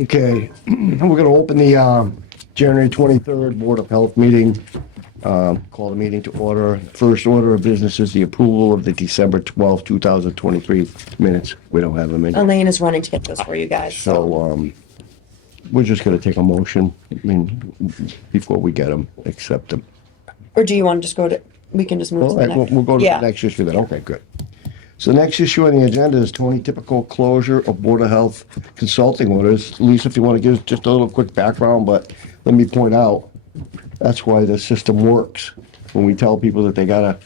Okay, we're going to open the January 23rd Board of Health meeting. Call the meeting to order. First order of business is the approval of the December 12th, 2023 minutes. We don't have them in. Elaine is running to get those for you guys. So we're just going to take a motion, before we get them, accept them. Or do you want to just go to, we can just move All to the right, next? we'll go to Yeah. the next issue then. Okay, good. So the next issue on the agenda is Tony typical closure of Board of Health consulting orders. Lisa, if you want to give just a little quick background, but let me point out, that's why the system works. When we tell people that they gotta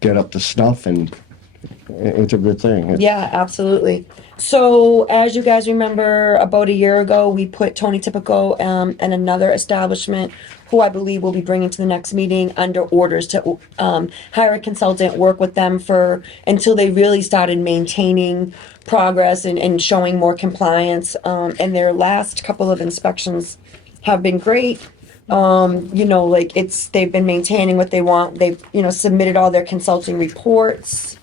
get up to snuff, and it's a good thing. Yeah, absolutely. So as you guys remember, about a year ago, we put Tony Typico and another establishment who I believe will be bringing to the next meeting under orders to hire a consultant, work with them until they really started maintaining progress and showing more compliance. And their last couple of inspections have been great. They've been maintaining what they want. They've, submitted all their consulting reports.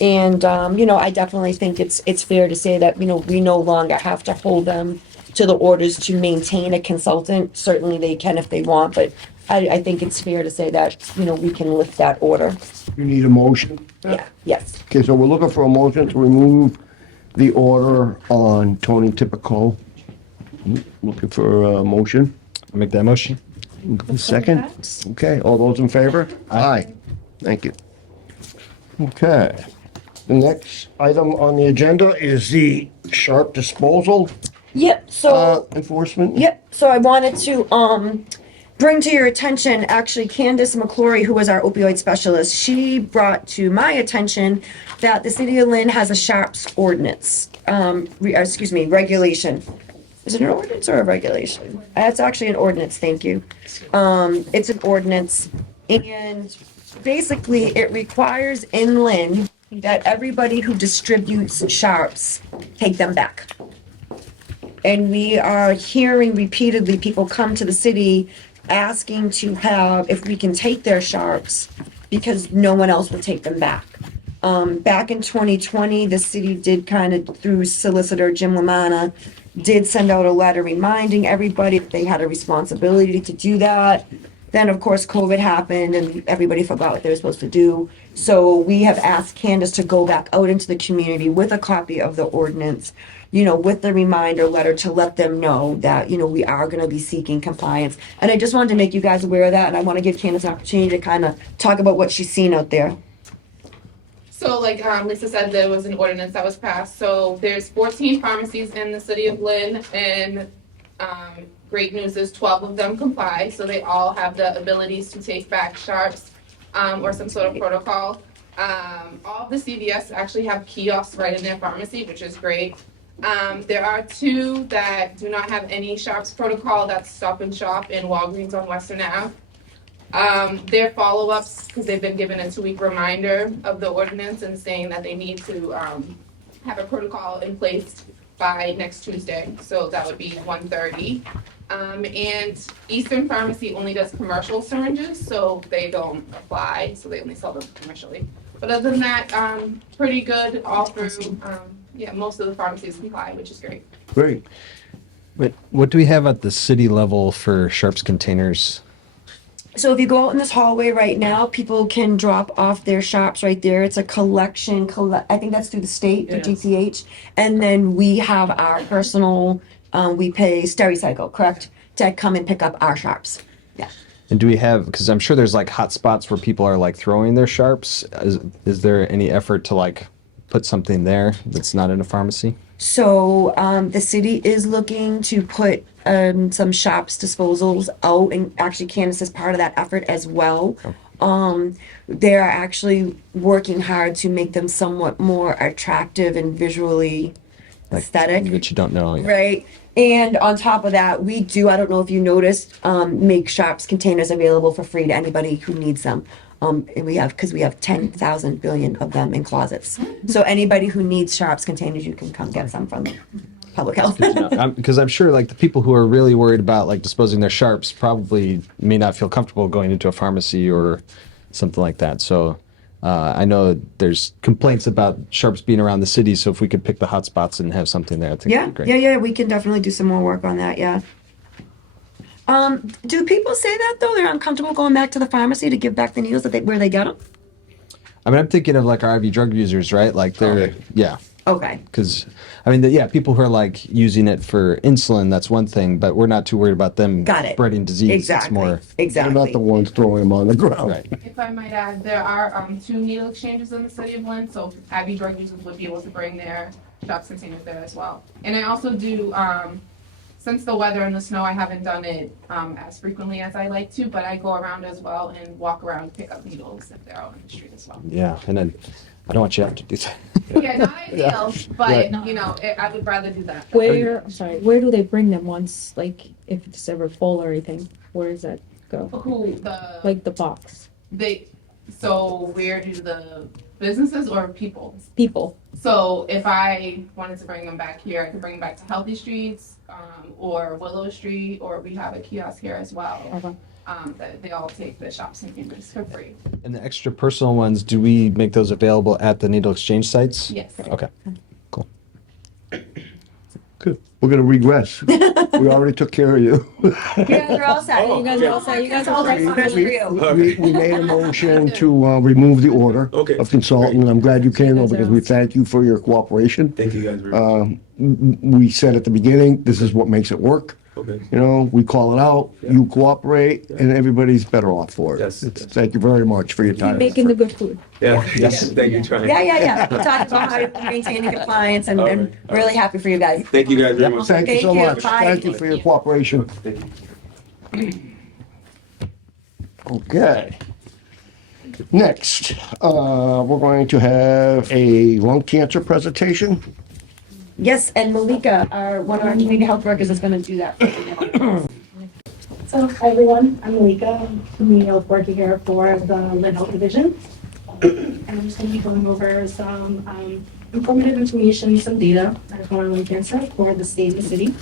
And, I definitely think it's fair to say that, we no longer have to hold them to the orders to maintain a consultant. Certainly they can if they want, but I think it's fair to say that, we can lift that order. You need a motion? Yeah, yes. Okay, so we're looking for a motion to remove the order on Tony Typico. Looking for a motion. I'll make that motion. Second? Okay, all those in favor? Aye. Thank you. Okay. The next item on the agenda is the sharp disposal Yep, so. enforcement. Yep, so I wanted to bring to your attention, actually, Candace McClory, who was our opioid specialist, she brought to my attention that the city of Lynn has a sharps ordinance, regulation. Is it an ordinance or a regulation? It's actually an ordinance, thank you. It's an ordinance, and basically it requires in Lynn that everybody who distributes sharps take them back. And we are hearing repeatedly people come to the city asking to have, if we can take their sharps, because no one else will take them back. Back in 2020, the city did kind of, through solicitor Jim Lamanna, did send out a letter reminding everybody that they had a responsibility to do that. Then, of course, COVID happened and everybody forgot what they were supposed to do. So we have asked Candace to go back out into the community with a copy of the ordinance, with the reminder letter to let them know that, we are going to be seeking compliance. And I just wanted to make you guys aware of that. And I want to give Candace an opportunity to kind of talk about what she's seen out there. So like Lisa said, there was an ordinance that was passed. So there's 14 pharmacies in the city of Lynn, and great news is 12 of them comply. So they all have the abilities to take back sharps or some sort of protocol. All of the CVS actually have kiosks right in their pharmacy, which is great. There are 2 that do not have any sharps protocol. That's Stop and Shop in Walgreens on Western Ave. Their follow-ups, because they've been given a 2-week reminder of the ordinance and saying that they need to have a protocol in place by next Tuesday. So that would be 1:30. And Eastern Pharmacy only does commercial syringes, so they don't apply, so they only sell them commercially. But other than that, pretty good all through. Most of the pharmacies comply, which is great. Great. But what do we have at the city level for sharps containers? So if you go out in this hallway right now, people can drop off their shops right there. It's a collection. I think that's through the state, the DTH. And then we have our personal, we pay Stericycle, correct? To come and pick up our sharps. Yeah. And do we have, because I'm sure there's like hot spots where people are like throwing their sharps. Is there any effort to like put something there that's not in a pharmacy? So the city is looking to put some shops disposals out, and actually Candace is part of that effort as well. They are actually working hard to make them somewhat more attractive and visually aesthetic. That you don't know. Yeah. Right. And on top of that, we do, I don't know if you noticed, make sharps containers available for free to anybody who needs them. And we have 10,000 billion of them in closets. So anybody who needs sharps containers, you can come get some from Public Health. Because I'm sure like the people who are really worried about like disposing their sharps probably may not feel comfortable going into a pharmacy or something like that. So I know there's complaints about sharps being around the city, so if we could pick the hot spots and have something there, I think Yeah, that'd be great. yeah, we can definitely do some more work on that, yeah. Do people say that though? They're uncomfortable going back to the pharmacy to give back the needles where they got them? I mean, I'm thinking of like our IV drug users, right? Like they're, yeah. Okay. Because, I mean, yeah, people who are like using it for insulin, that's one thing, but we're not too worried about them Got it. spreading disease. Exactly. It's more, They're Exactly. not the ones throwing them on the ground. right. If I might add, there are 2 needle exchanges in the city of Lynn, so IV drug users would be able to bring their shots containers there as well. And I also do, since the weather and the snow, I haven't done it as frequently as I like to, but I go around as well and walk around and pick up needles if they're out in the street as well. Yeah. And then I don't want you to have to do that. Yeah, not ideal, but you know, I would rather do that. Where do they bring them once, like, if it's ever full or anything? Where does that go? Like the box? So where do the businesses or people? People. So if I wanted to bring them back here, I could bring them back to Healthy Streets, or Willow Street, or we have a kiosk here as well. Okay. That they all take the shops and containers for free. And the extra personal ones, do we make those available at the needle exchange sites? Yes. Okay. Good. We're gonna regress. We already took care of you. Yeah, they're all set. You guys are all set. You guys are all That's set. for you. We made a motion to remove the order Okay. of consultant, and I'm glad you came over because we thank you for your cooperation. Thank you guys very much. We said at the beginning, this is what makes it work. Okay. You know, we call it out, you cooperate, and everybody's better off for it. Yes. Thank you very much for your Keep time. making the good food. Yeah. Yes. Thank you, Trying. Yeah. We talked about how you're maintaining compliance and really happy for you guys. Thank you guys very much. Thank you so Thank you. much. Bye. Thank you for your cooperation. Thank you. Okay. Next, we're going to have a lung cancer presentation. Yes, and Malika, one of our community health workers, is going to do that. So, hi everyone, I'm Malika, I'm community health worker here for the Lynn Health Division. And I'm just going to be going over some informative information, some data on lung cancer for the state and the city.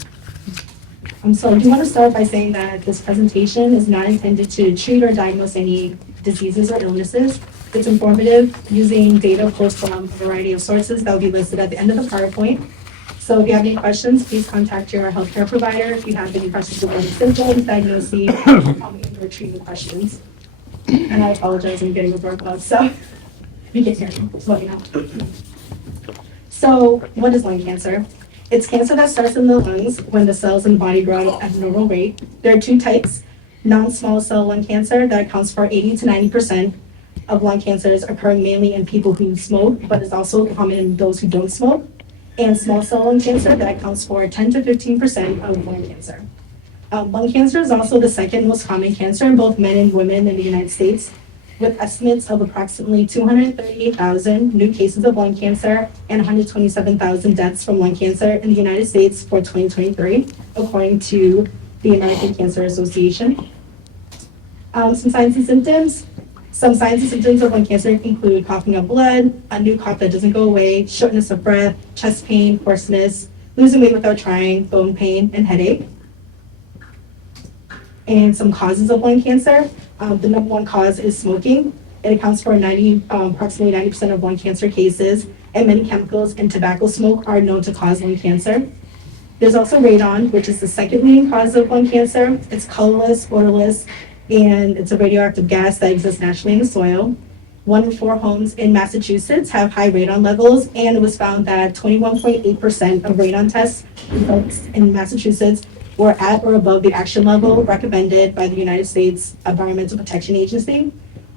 So I do want to start by saying that this presentation is not intended to treat or diagnose any diseases or illnesses. It's informative using data pulled from a variety of sources that will be listed at the end of the PowerPoint. So if you have any questions, please contact your healthcare provider. If you have any questions about symptoms, diagnoses, or treatment questions. And I apologize, I'm getting a burp bug, so if you get here, just let me know. So what is lung cancer? It's cancer that starts in the lungs when the cells in the body grow at a normal rate. There are 2 types. Non-small cell lung cancer that accounts for 80 to 90% of lung cancers occurring mainly in people who smoke, but is also common in those who don't smoke. And small cell lung cancer that accounts for 10 to 15% of lung cancer. Lung cancer is also the second most common cancer in both men and women in the United States, with estimates of approximately 238,000 new cases of lung cancer and 127,000 deaths from lung cancer in the United States for 2023, according to the American Cancer Association. Some signs and symptoms. Some signs and symptoms of lung cancer include coughing up blood, a new cough that doesn't go away, shortness of breath, chest pain, hoarseness, losing weight without trying, bone pain, and headache. And some causes of lung cancer. The number 1 cause is smoking. It accounts for approximately 90% of lung cancer cases, and many chemicals in tobacco smoke are known to cause lung cancer. There's also radon, which is the second leading cause of lung cancer. It's colorless, odorless, and it's a radioactive gas that exists naturally in the soil. 1 in 4 homes in Massachusetts have high radon levels, and it was found that 21.8% of radon tests results in Massachusetts were at or above the action level recommended by the United States Environmental Protection Agency.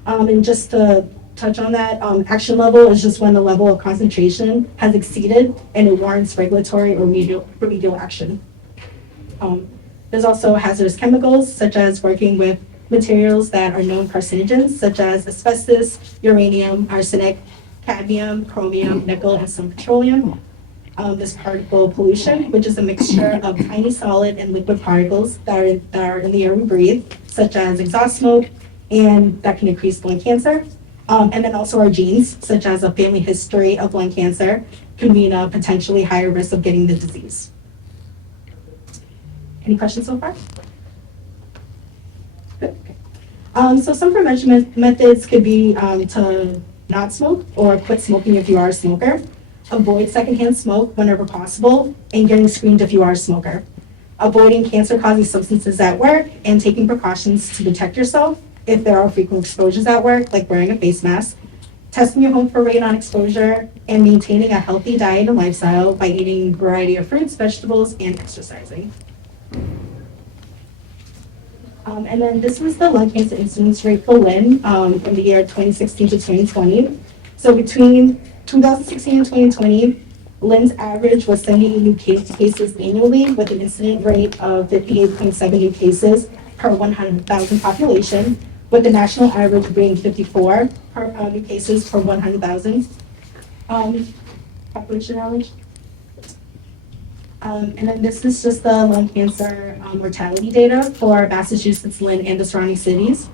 And just to touch on that, action level is just when the level of concentration has exceeded and it warrants regulatory or remedial action. There's also hazardous chemicals, such as working with materials that are known carcinogens, such as asbestos, uranium, arsenic, cadmium, chromium, nickel, and some petroleum. There's particle pollution, which is a mixture of tiny solid and liquid particles that are in the air we breathe, such as exhaust smoke, and that can increase lung cancer. And then also our genes, such as a family history of lung cancer, can mean a potentially higher risk of getting the disease. Any questions so far? Good. Okay. So some prevention methods could be to not smoke, or quit smoking if you are a smoker. Avoid secondhand smoke whenever possible, and getting screened if you are a smoker. Avoiding cancer-causing substances at work, and taking precautions to protect yourself if there are frequent exposures at work, like wearing a face mask. Testing your home for radon exposure, and maintaining a healthy diet and lifestyle by eating a variety of fruits, vegetables, and exercising. And then this was the lung cancer incidence rate for Lynn from the year 2016 to 2020. So between 2016 and 2020, Lynn's average was 78 new cases annually, with an incident rate of 58.7 new cases per 100,000 population, with the national average being 54 new cases per 100,000 population average. And then this is just the lung cancer mortality data for Massachusetts, Lynn, and the surrounding cities.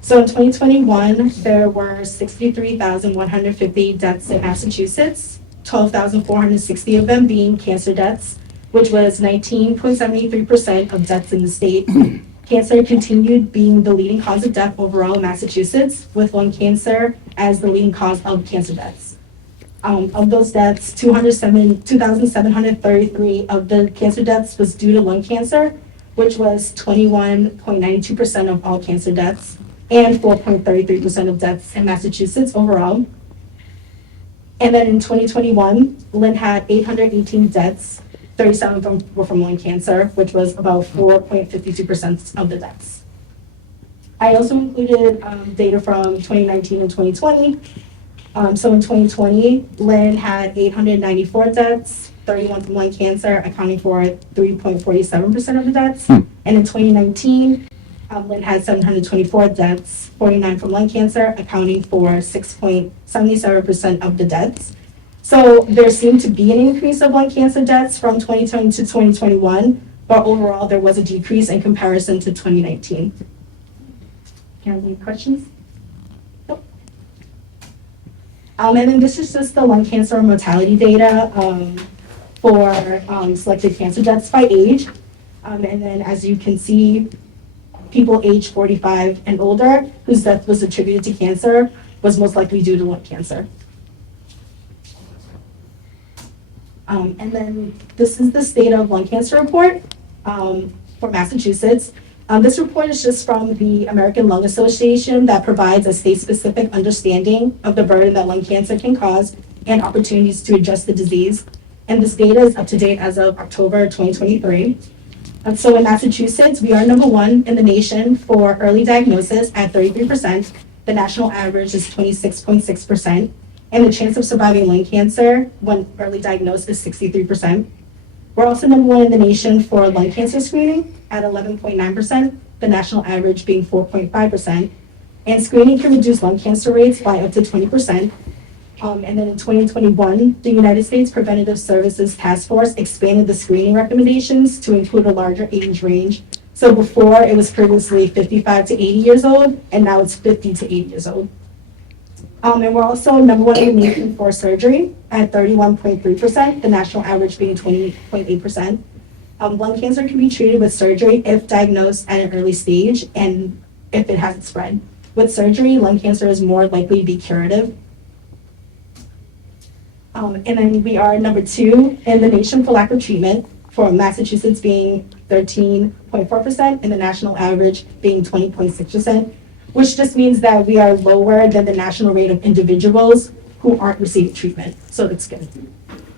So in 2021, there were 63,150 deaths in Massachusetts, 12,460 of them being cancer deaths, which was 19.73% of deaths in the state. Cancer continued being the leading cause of death overall in Massachusetts, with lung cancer as the leading cause of cancer deaths. Of those deaths, 2,733 of the cancer deaths was due to lung cancer, which was 21.92% of all cancer deaths, and 4.33% of deaths in Massachusetts overall. And then in 2021, Lynn had 818 deaths, 37 were from lung cancer, which was about 4.52% of the deaths. I also included data from 2019 and 2020. So in 2020, Lynn had 894 deaths, 31 from lung cancer, accounting for 3.47% of the deaths. And in 2019, Lynn had 724 deaths, 49 from lung cancer, accounting for 6.77% of the deaths. So there seemed to be an increase of lung cancer deaths from 2020 to 2021, but overall there was a decrease in comparison to 2019. Any questions? And then this is just the lung cancer mortality data for selected cancer deaths by age. And then as you can see, people age 45 and older whose death was attributed to cancer was most likely due to lung cancer. And then this is the state of lung cancer report for Massachusetts. This report is just from the American Lung Association that provides a state-specific understanding of the burden that lung cancer can cause and opportunities to address the disease. And this data is up to date as of October 2023. And so in Massachusetts, we are #1 in the nation for early diagnosis at 33%. The national average is 26.6%. And the chance of surviving lung cancer when early diagnosed is 63%. We're also #1 in the nation for lung cancer screening at 11.9%, the national average being 4.5%. And screening can reduce lung cancer rates by up to 20%. And then in 2021, the United States Preventative Services Task Force expanded the screening recommendations to include a larger age range. So before, it was previously 55 to 80 years old, and now it's 50 to 80 years old. And we're also #1 in the nation for surgery at 31.3%, the national average being 20.8%. Lung cancer can be treated with surgery if diagnosed at an early stage and if it hasn't spread. With surgery, lung cancer is more likely to be curative. And then we are #2 in the nation for lack of treatment, for Massachusetts being 13.4% and the national average being 20.6%, which just means that we are lower than the national rate of individuals who aren't receiving treatment. So that's good.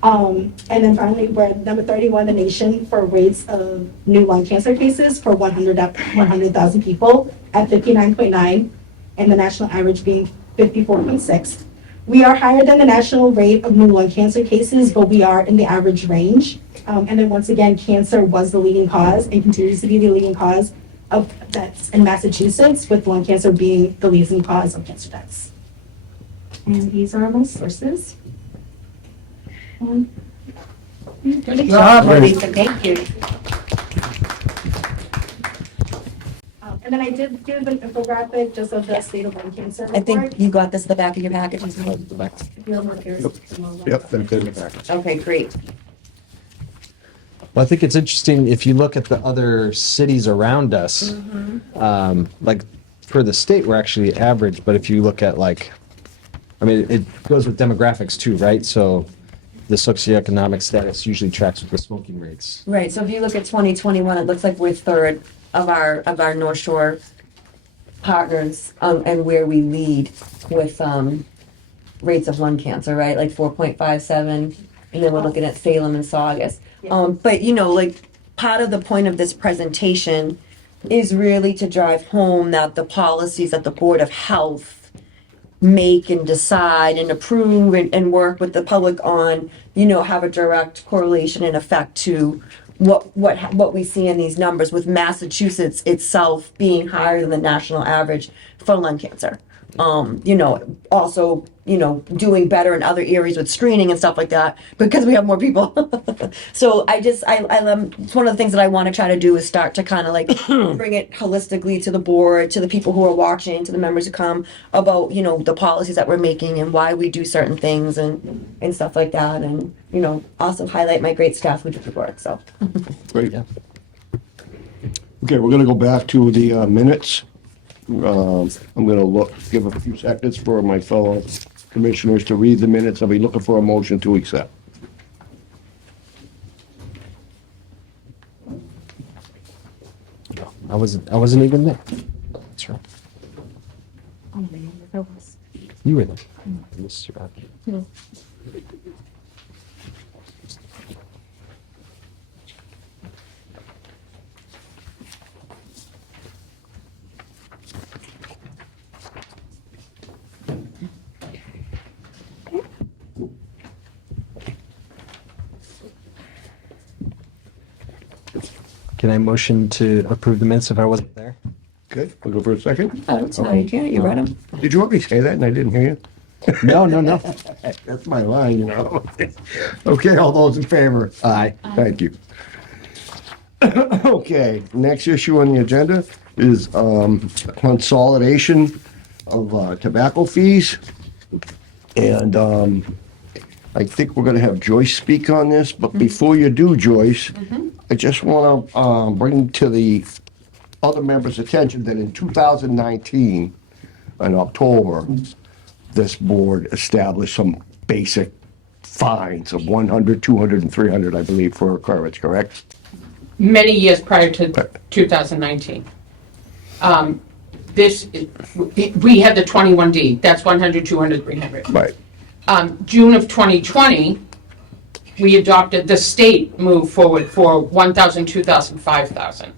And then finally, we're #31 in the nation for rates of new lung cancer cases for 100,000 people at 59.9, and the national average being 54.6. We are higher than the national rate of new lung cancer cases, but we are in the average range. And then once again, cancer was the leading cause and continues to be the leading cause of deaths in Massachusetts, with lung cancer being the leading cause of cancer deaths. And these are my sources. Good job, Marisa, thank you. And then I did give an infographic just of the state of lung cancer I think report. you got this at the back of your package. If you're more curious. Yep, that's good. Okay, great. Well, I think it's interesting if you look at the other cities around us, like for the state, we're actually average, but if you look at like I mean, it goes with demographics too, right? So the socioeconomic status usually tracks with the smoking rates. Right, so if you look at 2021, it looks like we're third of our North Shore partners, and where we lead with, rates of lung cancer, right? Like 4.57, and then we're looking at Salem and Saugus. But you know, like, part of the point of this presentation is really to drive home that the policies that the Board of Health make and decide and approve and work with the public on, you know, have a direct correlation and effect to what we see in these numbers, with Massachusetts itself being higher than the national average for lung cancer. You know, also, you know, doing better in other areas with screening and stuff like that because we have more people. So it's one of the things that I want to try to do is start to kind of like bring it holistically to the board, to the people who are watching, to the members who come, about, you know, the policies that we're making and why we do certain things and stuff like that. And, you know, also highlight my great staff who do the work, so. Great. Yeah. Okay, we're gonna go back to the minutes. I'm gonna give a few seconds for my fellow commissioners to read the minutes. I'll be looking for a motion to accept. I wasn't even there. That's right. Oh man, that was. You were there. I missed you out. No. Can I motion to approve the minutes if I wasn't there? Okay, we'll go for a second. No, you can't, you read them. Did you already say that and I didn't hear you? No. That's my line, you know. Okay, all those in favor? Aye. Thank you. Okay, next issue on the agenda is consolidation of tobacco fees. And I think we're gonna have Joyce speak on this, but before you do, Joyce, I just wanna bring to the other members' attention that in 2019, in October, this board established some basic fines of 100, 200, and 300, I believe, for occurrence, correct? Many years prior to 2019. We had the 21D, that's 100, 200, 300. Right. June of 2020, we adopted, the state moved forward for 1,000, 2,000, 5,000.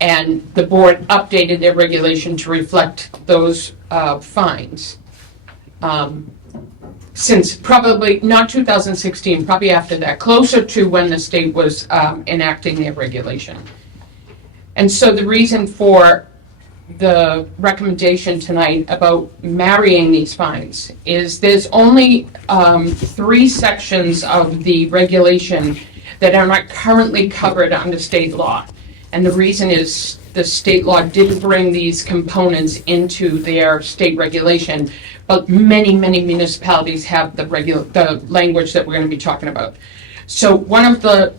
And the board updated their regulation to reflect those fines. Since probably not 2016, probably after that, closer to when the state was enacting their regulation. And so the reason for the recommendation tonight about marrying these fines is there's only 3 sections of the regulation that are not currently covered under state law. And the reason is the state law didn't bring these components into their state regulation, but many, many municipalities have the language that we're going to be talking about. So one of the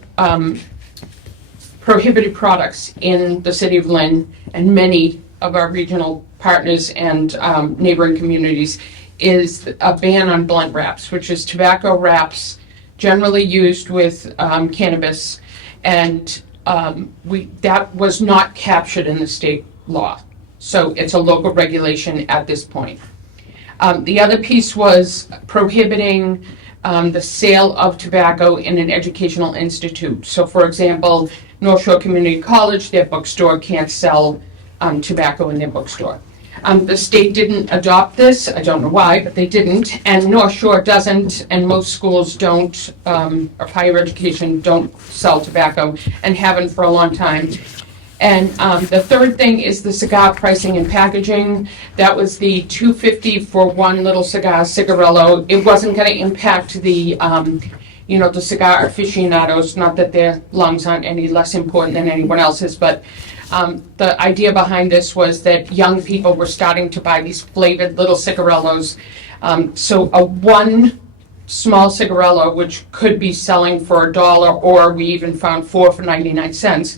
prohibited products in the city of Lynn and many of our regional partners and neighboring communities is a ban on blunt wraps, which is tobacco wraps generally used with cannabis, and that was not captured in the state law. So it's a local regulation at this point. The other piece was prohibiting the sale of tobacco in an educational institute. So for example, North Shore Community College, their bookstore can't sell tobacco in their bookstore. The state didn't adopt this, I don't know why, but they didn't, and North Shore doesn't, and most schools don't, or higher education don't sell tobacco, and haven't for a long time. And the third thing is the cigar pricing and packaging. That was the $2.50 for one little cigarillo. It wasn't going to impact the the cigar aficionados, not that their lungs aren't any less important than anyone else's, but the idea behind this was that young people were starting to buy these flavored little cigarillos. So a one small cigarillo, which could be selling for $1, or we even found 4 for 99 cents.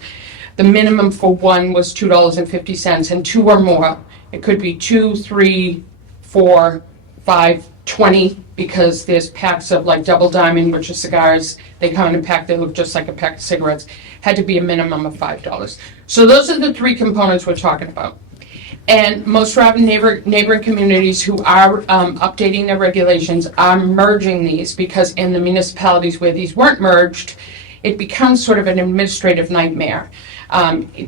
The minimum for one was $2.50, and 2 or more. It could be 2, 3, 4, 5, 20 because there's packs of like Double Diamond, which are cigars. They come in a pack that look just like a pack of cigarettes. Had to be a minimum of $5. So those are the three components we're talking about. And most surrounding neighboring communities who are updating their regulations are merging these, because in the municipalities where these weren't merged, it becomes sort of an administrative nightmare.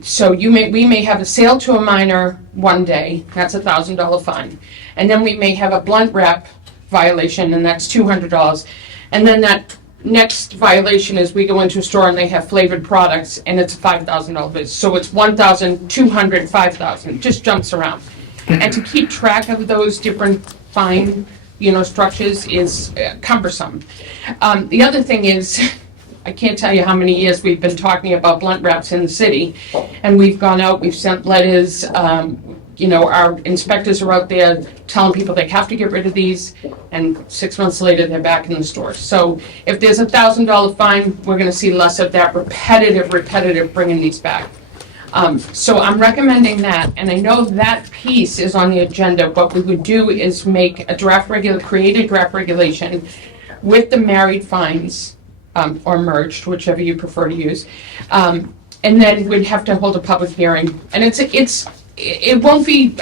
So we may have a sale to a minor one day, that's $1,000 fine. And then we may have a blunt wrap violation, and that's $200. And then that next violation is we go into a store and they have flavored products, and it's a $5,000 bill. So it's $1,200, $5,000, just jumps around. And to keep track of those different fine, structures is cumbersome. The other thing is, I can't tell you how many years we've been talking about blunt wraps in the city, and we've gone out, we've sent letters, our inspectors are out there telling people they have to get rid of these, and 6 months later, they're back in the store. So if there's a $1,000 fine, we're gonna see less of that repetitive bringing these back. So I'm recommending that, and I know that piece is on the agenda. What we would do is create a draft regulation with the married fines, or merged, whichever you prefer to use. And then we'd have to hold a public hearing. And it won't be,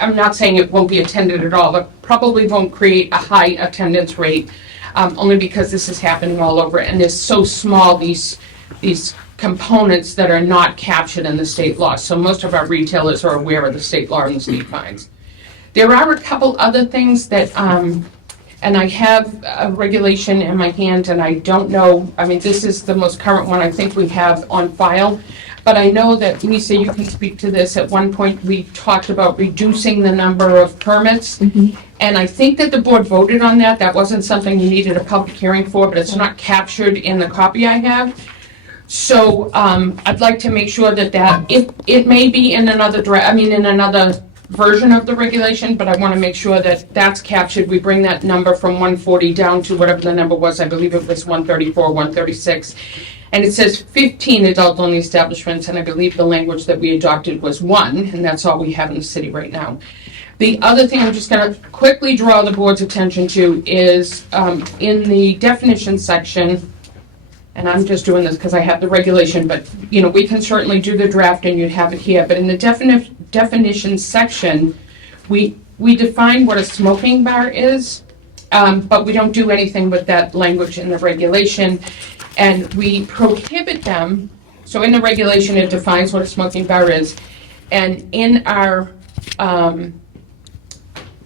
I'm not saying it won't be attended at all, but probably won't create a high attendance rate, only because this is happening all over, and they're so small, these components that are not captured in the state law. So most of our retailers are aware of the state law and the state fines. There are a couple other things that, and I have a regulation in my hand, and I don't know, this is the most current one I think we have on file, but I know that, Lisa, you can speak to this. At one point, we talked about reducing the number of permits, and I think that the board voted on that. That wasn't something you needed a public hearing for, but it's not captured in the copy I have. So I'd like to make sure that it may be in another version of the regulation, but I want to make sure that that's captured. We bring that number from 140 down to whatever the number was. I believe it was 134, 136. And it says 15 adult-only establishments, and I believe the language that we adopted was 1, and that's all we have in the city right now. The other thing I'm just going to quickly draw the board's attention to is in the definition section, and I'm just doing this because I have the regulation, but we can certainly do the draft and you'd have it here. But in the definition section, we define what a smoking bar is, but we don't do anything with that language in the regulation, and we prohibit them. So in the regulation, it defines what a smoking bar is, and in our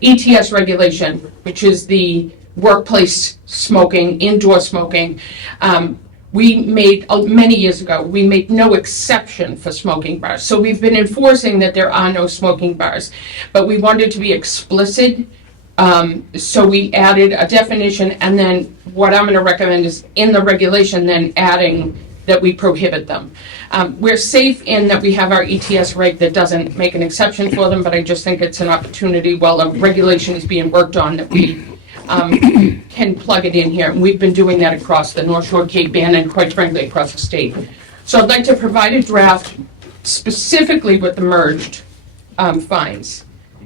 ETS regulation, which is the workplace smoking, indoor smoking, we made, many years ago, we made no exception for smoking bars. So we've been enforcing that there are no smoking bars, but we wanted to be explicit. So we added a definition, and then what I'm gonna recommend is in the regulation, then adding that we prohibit them. We're safe in that we have our ETS reg that doesn't make an exception for them, but I just think it's an opportunity while a regulation is being worked on that we can plug it in here. And we've been doing that across the North Shore, Cape Ann, and quite frankly, across the state. So I'd like to provide a draft specifically with the merged fines.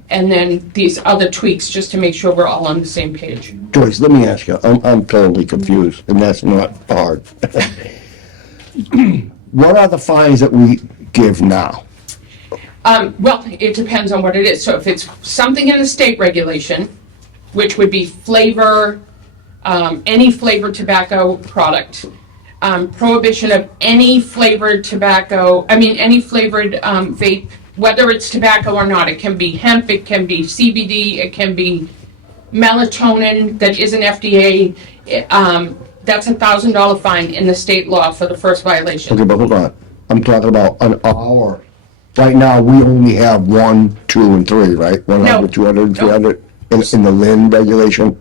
And then these other tweaks, just to make sure we're all on the same page. Joyce, let me ask you, I'm totally confused, and that's not hard. What are the fines that we give now? Well, it depends on what it is. So if it's something in the state regulation, which would be flavor, any flavored tobacco product, prohibition of any flavored tobacco, any flavored vape, whether it's tobacco or not. It can be hemp, it can be CBD, it can be melatonin that isn't FDA. That's a $1,000 fine in the state law for the first violation. Okay, but hold on. I'm talking about an hour. Right now, we only have 1, 2, and 3, right? 100, 200, 300 in the Lynn regulation?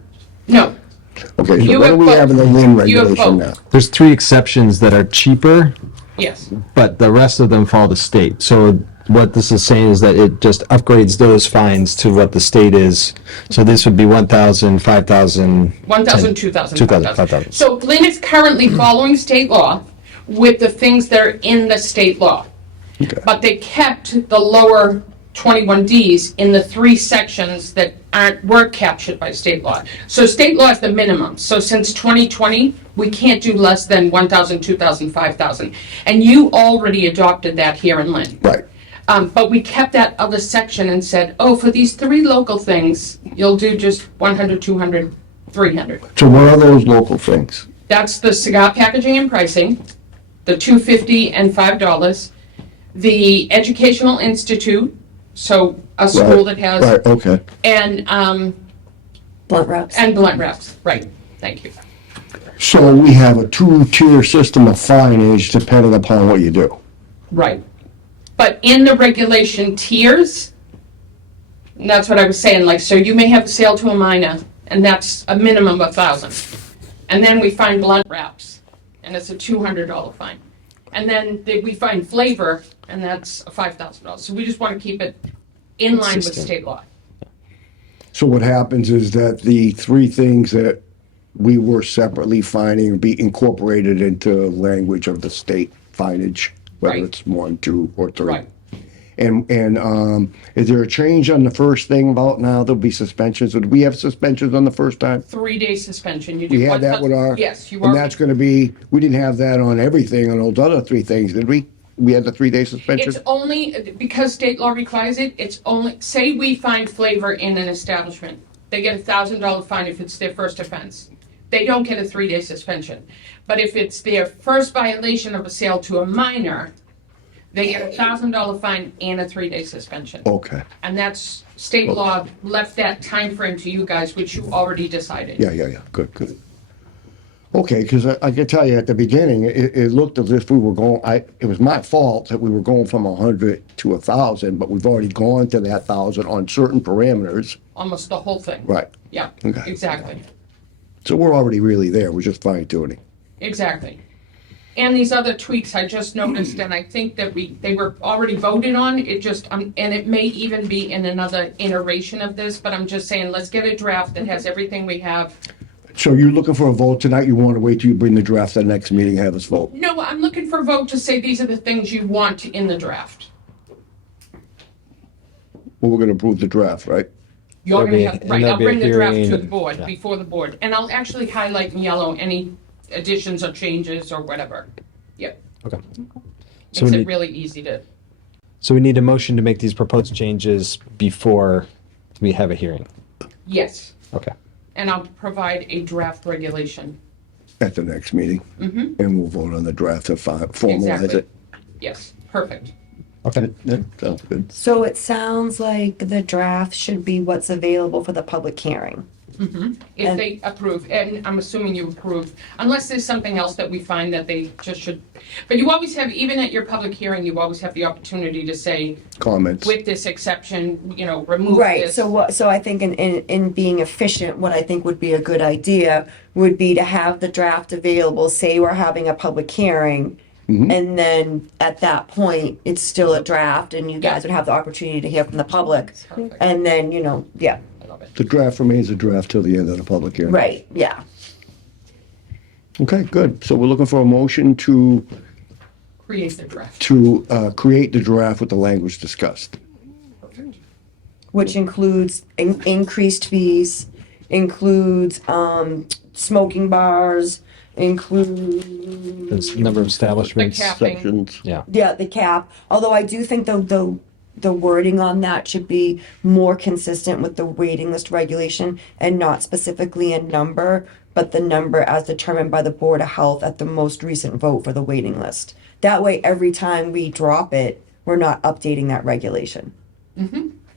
No. Okay, so what do we have in the Lynn regulation now? There's 3 exceptions that are cheaper, Yes. but the rest of them fall to state. So what this is saying is that it just upgrades those fines to what the state is. So this would be 1,000, 5,000. 1,000, 2,000, 2,000, 5,000. So Lynn is currently following state law with the things that are in the state law. Okay. But they kept the lower 21Ds in the 3 sections that weren't captured by state law. So state law is the minimum. So since 2020, we can't do less than 1,000, 2,000, 5,000. And you already adopted that here in Lynn. Right. But we kept that other section and said, oh, for these 3 local things, you'll do just 100, 200, 300. So what are those local things? That's the cigar packaging and pricing, the $2.50 and $5, the Educational Institute, so a school that has, Right, okay. and Blunt wraps. blunt wraps, right, thank you. So we have a 2-tier system of fineage depending upon what you do. Right. But in the regulation tiers, and that's what I was saying, like, so you may have a sale to a minor, and that's a minimum of 1,000. And then we find blunt wraps, and it's a $200 fine. And then we find flavor, and that's a $5,000. So we just want to keep it in line with Consistent. state law. So what happens is that the 3 things that we were separately fining be incorporated into language of the state fineage, whether Right. it's 1, 2, or 3. Right. And is there a change on the first thing about now? There'll be suspensions. Did we have suspensions on the first time? 3-day suspension. You We do had one that with our. Yes, you And are. that's gonna be, we didn't have that on everything, on those other 3 things, did we? We had the 3-day suspension? It's only, because state law requires it, it's only, say we find flavor in an establishment. They get a $1,000 fine if it's their first offense. They don't get a 3-day suspension. But if it's their first violation of a sale to a minor, they get a $1,000 fine and a 3-day suspension. Okay, And that's, state law left that time frame to you guys, which you already decided. yeah, good. Okay, because I can tell you at the beginning, it looked as if we were going, it was my fault that we were going from 100 to 1,000, but we've already gone to that 1,000 on certain parameters. Almost the whole thing. Right. Yeah, Okay. exactly. So we're already really there, we're just fine tuning. Exactly. And these other tweaks I just noticed, and I think that they were already voted on, it just, and it may even be in another iteration of this, but I'm just saying, let's get a draft that has everything we have. So you're looking for a vote tonight, you want to wait till you bring the draft to the next meeting, have us vote? No, I'm looking for a vote to say these are the things you want in the draft. Well, we're gonna approve the draft, right? You're There'll be- gonna have, and right, there'll I'll be a bring the draft hearing to the and- board, yeah. before the board, and I'll actually highlight in yellow any additions or changes or whatever. Yep, Okay. So makes we it need, really easy to, so we need a motion to make these proposed changes before we have a hearing. yes, Okay. and I'll provide a draft regulation. At the next meeting. And we'll vote on the draft to formalize Exactly. it. Yes, perfect. Okay. Yeah, sounds good. So it sounds like the draft should be what's available for the public hearing. If And- they approve, and I'm assuming you approve, unless there's something else that we find that they just should, but you always have, even at your public hearing, you always have the opportunity to say, Comments? with this exception, you know, remove Right, this. so I think in being efficient, what I think would be a good idea would be to have the draft available, say we're having a public hearing, and then at that point, it's still a draft, and you guys would have the opportunity to hear from the public, Perfect. and then, you know, yeah, I love it. The draft remains a draft till the end of the public hearing. right, yeah. Okay, good. So we're looking for a motion to Create the draft. create the draft with the language discussed. Which includes increased fees, includes, smoking bars, includes. There's a number of establishments. The cap. Sections. Yeah. Yeah, the cap, although I do think the wording on that should be more consistent with the waiting list regulation and not specifically a number, but the number as determined by the Board of Health at the most recent vote for the waiting list. That way, every time we drop it, we're not updating that regulation,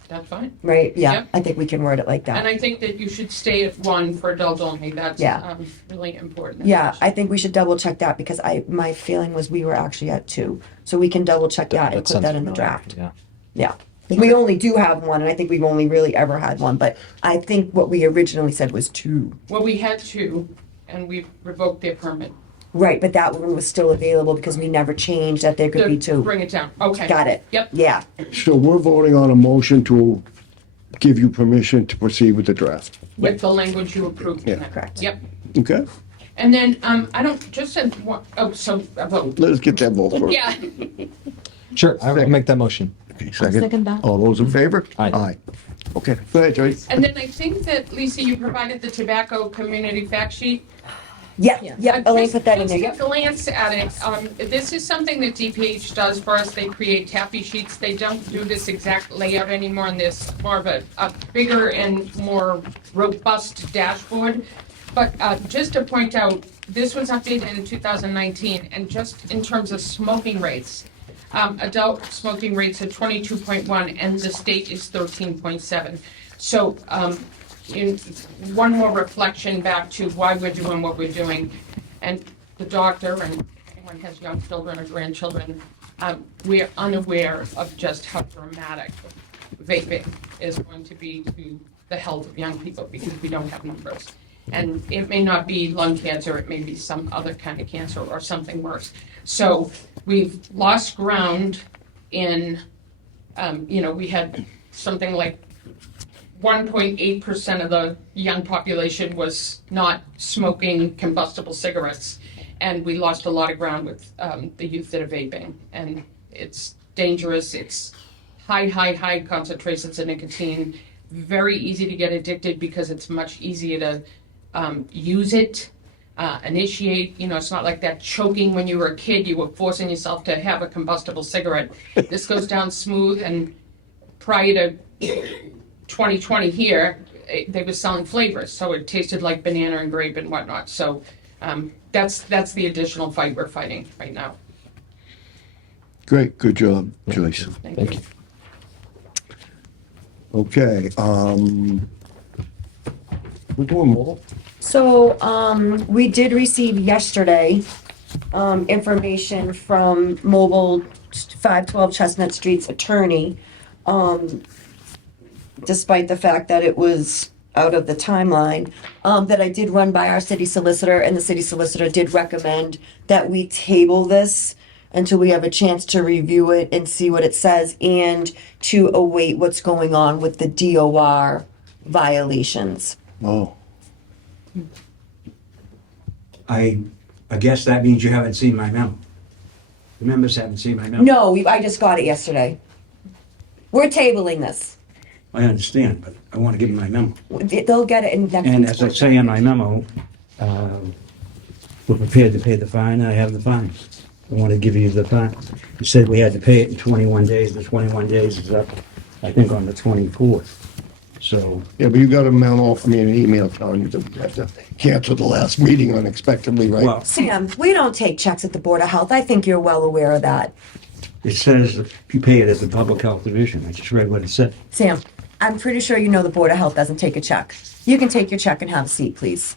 That's fine. right? Yeah, Yep. I think we can word it like And that. I think that you should stay at 1 for adults only. That's Yeah. really important. Yeah, I think we should double check that because my feeling was we were actually at 2. So we can double check that and put sounds that in the familiar. draft. Yeah. Yeah. We only do have 1, and I think we've only really ever had 1, but I think what we originally said was 2. Well, we had 2, and we revoked their permit. Right, but that one was still available because we never changed that there could be To 2. bring it down. Okay. Got it. Yep. Yeah, So we're voting on a motion to give you permission to proceed with the draft. With the language you approved. Yeah. tonight. Correct. Yep. Okay? And then, I don't, just said, so, a vote. Let us get that vote first. Yeah. Sure. I'll make that motion. Okay, Second that. All those in favor? Aye. Aye. Okay, go ahead, Joyce. And then I think that, Lisa, you provided the tobacco community fact sheet. Yeah, yeah, Elaine Just- put that in there, Just yep. a glance at it, this is something that DPH does for us. They create taffy sheets. They don't do this exact layout anymore, and there's more of a bigger and more robust dashboard. But just to point out, this was updated in 2019, and just in terms of smoking rates, adult smoking rates are 22.1, and the state is 13.7. So in one more reflection back to why we're doing what we're doing, and the doctor and anyone has young children or grandchildren, we're unaware of just how dramatic vaping is going to be to the health of young people because we don't have numbers. And it may not be lung cancer, it may be some other kind of cancer or something worse. So we've lost ground in, we had something like 1.8% of the young population was not smoking combustible cigarettes. And we lost a lot of ground with the youth that are vaping. And it's dangerous, it's high concentrations of nicotine, very easy to get addicted because it's much easier to use it, initiate. It's not like that choking when you were a kid, you were forcing yourself to have a combustible cigarette. This goes down smooth, and prior to 2020 here, they were selling flavors, so it tasted like banana and grape and whatnot. So that's the additional fight we're fighting right now. Great, good job, Joyce. Thank you. Okay, we're doing more? So, we did receive yesterday, information from Mobile 512 Chestnut Street's attorney, despite the fact that it was out of the timeline, that I did run by our city solicitor, and the city solicitor did recommend that we table this until we have a chance to review it and see what it says, and to await what's going on with the DOR violations. Oh, I guess that means you haven't seen my memo. The members haven't seen my memo. No, I just got it yesterday. We're tabling this. I understand, but I want to give them my memo. They'll get it in next And week's as I board. say in my memo, we're prepared to pay the fine, I have the fine. I want to give you the fine. You said we had to pay it in 21 days. The 21 days is up, I think, on the 24th. So, yeah, but you got a memo from me in an email telling you that we had to cancel the last meeting unexpectedly, right? well, Sam, we don't take checks at the Board of Health. I think you're well aware of that. it says that you pay it at the Public Health Division. I just read what it said. Sam, I'm pretty sure you know the Board of Health doesn't take a check. You can take your check and have a seat, please.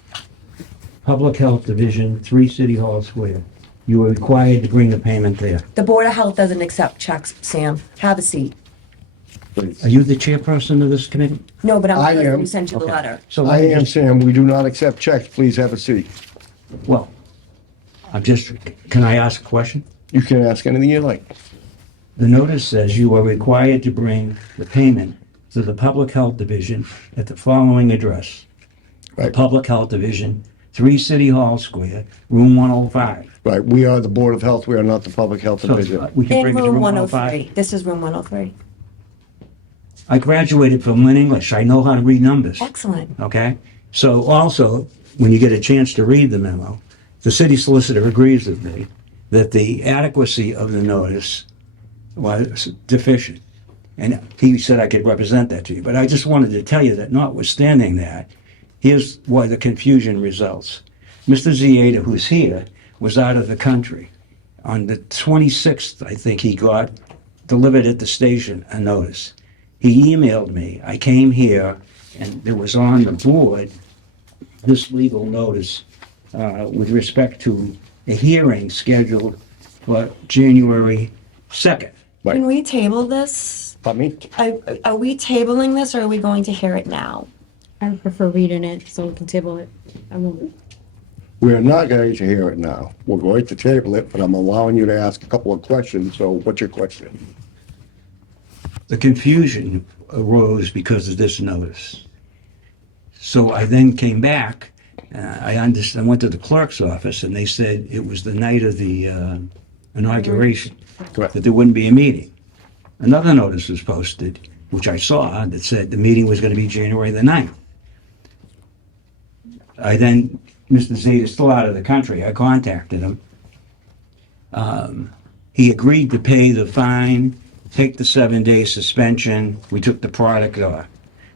Public Health Division, 3 City Hall Square. You are required to bring the payment there. The Board of Health doesn't accept checks, Sam. Have a seat. Are you the chairperson of this committee? No, but I'm I good. am. We sent you the Okay. letter. So I let me am just- Sam, we do not accept checks, please have a seat. Well, can I ask a question? You can ask anything you like. The notice says you are required to bring the payment to the Public Health Division at the following address. Right. Public Health Division, 3 City Hall Square, room 105. Right, we are the Board of Health, we are not the Public Health So Division. we can In bring it to room room 103. 105. This is room 103. I graduated from Lynn English. I know how to read numbers. Excellent. Okay? So also, when you get a chance to read the memo, the city solicitor agrees with me that the adequacy of the notice was deficient. And he said I could represent that to you. But I just wanted to tell you that notwithstanding that, here's why the confusion results. Mr. Zieda, who's here, was out of the country. On the 26th, I think he got delivered at the station a notice. He emailed me. I came here, and there was on the board this legal notice with respect to a hearing scheduled for January 2nd. Right. Can we table this? Pardon me? Are we tabling this, or are we going to hear it now? I would prefer reading it so we can table it. I won't. We're not going to hear it now. We're going to table it, but I'm allowing you to ask a couple of questions, so what's your question? The confusion arose because of this notice. So I then came back, I went to the clerk's office, and they said it was the night of the inauguration, Correct. that there wouldn't be a meeting. Another notice was posted, which I saw, that said the meeting was gonna be January the 9th. Mr. Zeta's still out of the country, I contacted him. He agreed to pay the fine, take the 7-day suspension, we took the product off.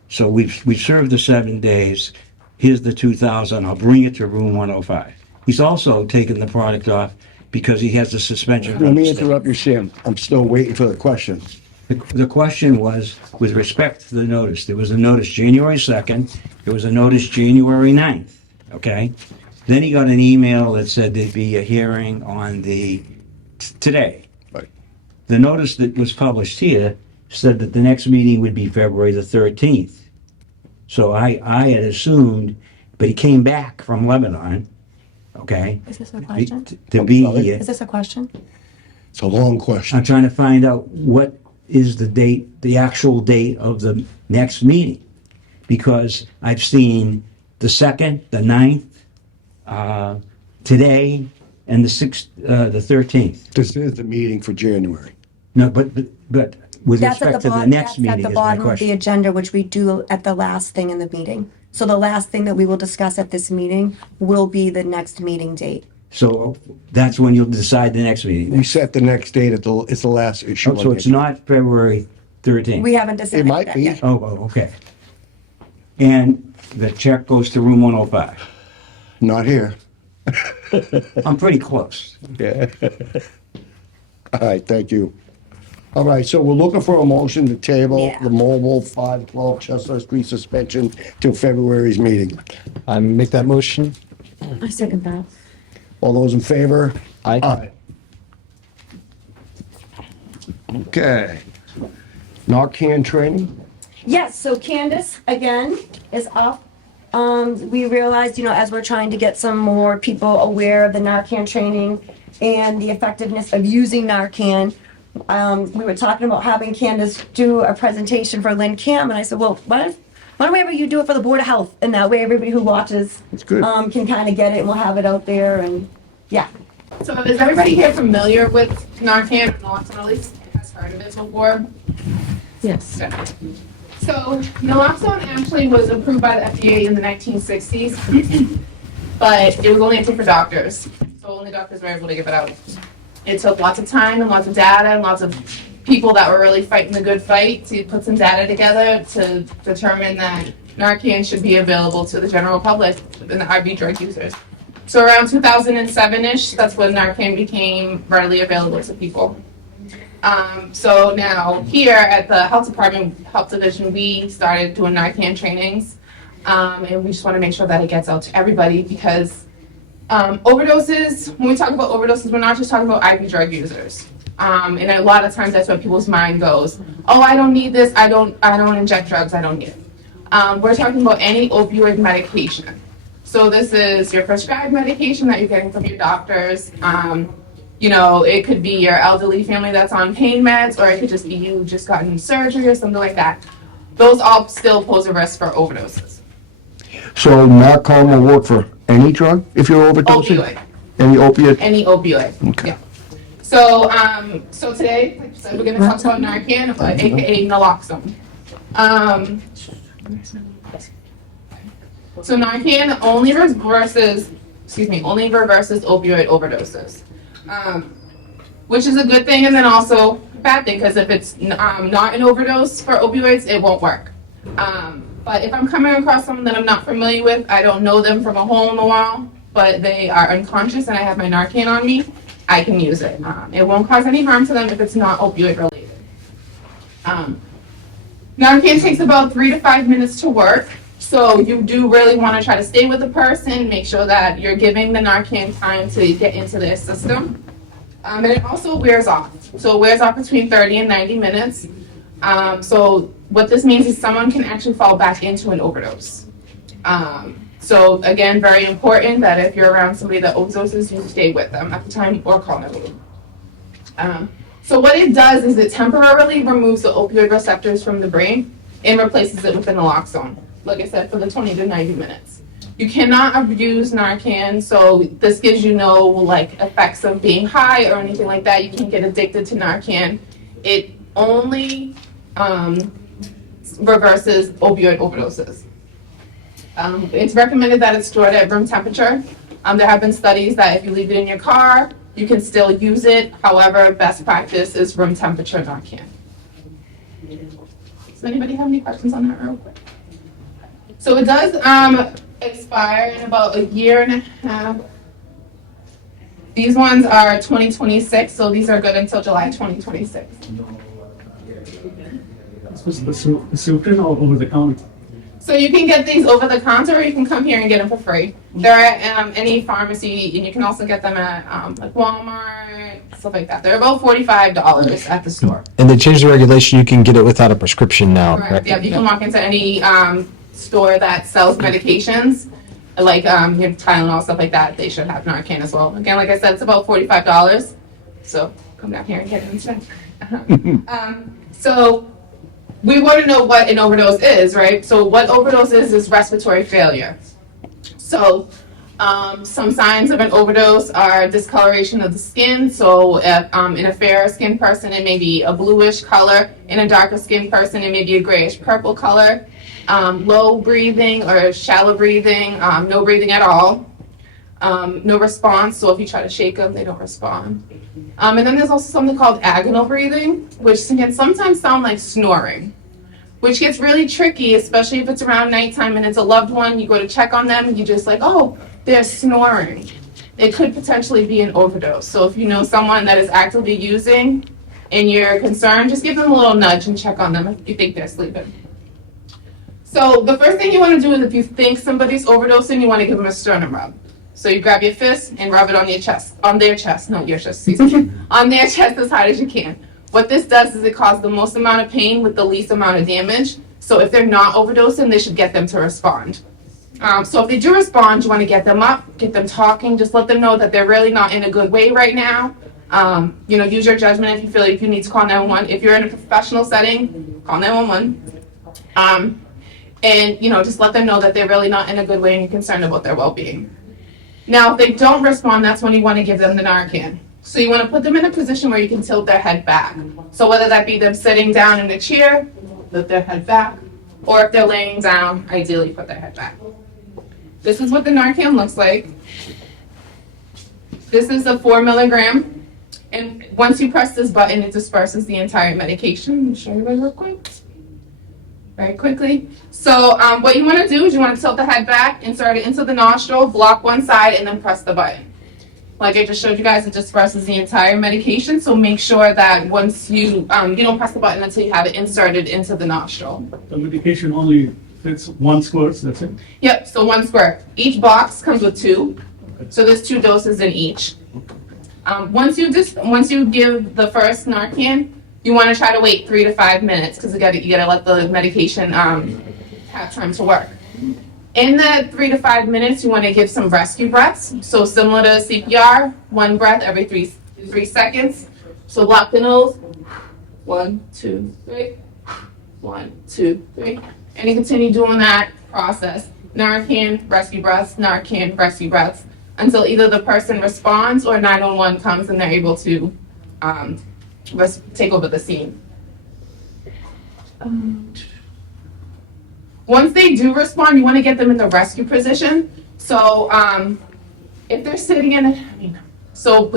So we've served the 7 days, here's the 2,000, I'll bring it to room 105. He's also taken the product off because he has the suspension. Let from me the state. interrupt you, Sam. I'm still waiting for the question. The question was, with respect to the notice, there was a notice January 2nd, there was a notice January 9th, okay? Then he got an email that said there'd be a hearing on today. Right. The notice that was published here said that the next meeting would be February the 13th. So I had assumed, but he came back from Lebanon, okay? Is this a question? To be here. Is this a question? It's a long question. I'm trying to find out what is the date, the actual date of the next meeting. Because I've seen the 2nd, the 9th, today, and the 13th. This is the meeting for January. No, but with That's at respect to the bottom. next That's meeting at the is my bottom of the question. agenda, which we do at the last thing in the meeting. So the last thing that we will discuss at this meeting will be the next meeting date. So that's when you'll decide the next meeting. We set the next date it's the last issue. So it's not February 13th? We haven't decided It might that be. yet. Oh, okay. And the check goes to room 105. Not here. I'm pretty close. Yeah. All right, thank you. All right, so we're looking for a motion to table Yeah. the mobile 512 Chestnut Street suspension till February's meeting. I make that motion. I second that. All those in favor? Aye. Okay. Narcan training? Yes, so Candace, again, is up. We realized, as we're trying to get some more people aware of the Narcan training and the effectiveness of using Narcan, we were talking about having Candace do a presentation for Lynn Cam, and I said, well, why don't we have you do it for the Board of Health? And that way everybody who watches That's good. can kind of get it, and we'll have it out there, and, yeah. So is everybody here familiar with Narcan? Naloxone, at least has heard of it before? Yes. So naloxone actually was approved by the FDA in the 1960s, but it was only approved for doctors. So only doctors were able to give it out. It took lots of time and lots of data and lots of people that were really fighting the good fight to put some data together to determine that Narcan should be available to the general public and the IV drug users. So around 2007-ish, that's when Narcan became readily available to people. So now here at the health department, health division, we started doing Narcan trainings. And we just want to make sure that it gets out to everybody because overdoses, when we talk about overdoses, we're not just talking about IV drug users. And a lot of times that's where people's mind goes. Oh, I don't need this. I don't inject drugs. I don't need it. We're talking about any opioid medication. So this is your prescribed medication that you're getting from your doctors. It could be your elderly family that's on pain meds, or it could just be you just gotten surgery or something like that. Those all still pose a risk for overdoses. So Narcan will work for any drug if you're overdosing? Opioid. Any opiate? Any opioid. Okay. Yeah. So today, like I said, we're going to talk about Narcan, aka naloxone. So Narcan only reverses opioid overdoses, which is a good thing and then also a bad thing because if it's not an overdose for opioids, it won't work. But if I'm coming across someone that I'm not familiar with, I don't know them from a hole in the wall, but they are unconscious and I have my Narcan on me, I can use it. It won't cause any harm to them if it's not opioid related. Narcan takes about 3 to 5 minutes to work. So you do really want to try to stay with the person, make sure that you're giving the Narcan time to get into their system. And it also wears off. So it wears off between 30 and 90 minutes. So what this means is someone can actually fall back into an overdose. So again, very important that if you're around somebody that overdoses, you stay with them at the time or call 911. So what it does is it temporarily removes the opioid receptors from the brain and replaces it with naloxone. Like I said, for the 20 to 90 minutes. You cannot abuse Narcan, so this gives you no effects of being high or anything like that. You can't get addicted to Narcan. It only reverses opioid overdoses. It's recommended that it's stored at room temperature. There have been studies that if you leave it in your car, you can still use it. However, best practice is room temperature Narcan. Does anybody have any questions on that real quick? So it does expire in about a year and a half. These ones are 2026, so these are good until July 2026. The Supreme or over the counter? So you can get these over the counter, or you can come here and get them for free. They're at any pharmacy, and you can also get them at like Walmart, stuff like that. They're about $45 at the store. And they changed the regulation, you can get it without a prescription now, Correct. correct? Yeah, you can walk into any store that sells medications, like your Tylenol, stuff like that. They should have Narcan as well. Again, like I said, it's about $45. So come down here and get it instead. So we want to know what an overdose is, right? So what overdose is respiratory failure. So some signs of an overdose are discoloration of the skin. So if, in a fair skinned person, it may be a bluish color. In a darker skinned person, it may be a grayish purple color. Low breathing or shallow breathing, no breathing at all. No response, so if you try to shake them, they don't respond. And then there's also something called agonal breathing, which can sometimes sound like snoring, which gets really tricky, especially if it's around nighttime and it's a loved one. You go to check on them, and you just like, oh, they're snoring. It could potentially be an overdose. So if you know someone that is actively using and you're concerned, just give them a little nudge and check on them if you think they're sleeping. So the first thing you want to do is if you think somebody's overdosing, you want to give them a sternum rub. So you grab your fist and rub it on your chest, on their chest, not your chest, on their chest as hard as you can. What this does is it causes the most amount of pain with the least amount of damage. So if they're not overdosing, they should get them to respond. So if they do respond, you want to get them up, get them talking, just let them know that they're really not in a good way right now. Use your judgment if you feel like you need to call 911. If you're in a professional setting, call 911. And just let them know that they're really not in a good way and you're concerned about their well-being. Now, if they don't respond, that's when you want to give them the Narcan. So you want to put them in a position where you can tilt their head back. So whether that be them sitting down in a chair, lift their head back, or if they're laying down, ideally put their head back. This is what the Narcan looks like. This is a 4 milligram. And once you press this button, it disperses the entire medication. Let me show you real quick. Very quickly. So what you want to do is you want to tilt the head back, insert it into the nostril, block one side, and then press the button. Like I just showed you guys, it disperses the entire medication. So make sure that once you don't press the button until you have it inserted into the nostril. The medication only fits one squirt, that's it? Yep, so one squirt. Each box comes with 2. So there's 2 doses in each. Once you give the first Narcan, you want to try to wait 3 to 5 minutes because you gotta let the medication have time to work. In that 3 to 5 minutes, you want to give some rescue breaths. So similar to CPR, 1 breath every 3 seconds. So block the nose. 1, 2, 3. 1, 2, 3. And you continue doing that process. Narcan, rescue breaths, Narcan, rescue breaths, until either the person responds or 911 comes and they're able to take over the scene. Once they do respond, you want to get them in the rescue position. So if they're sitting so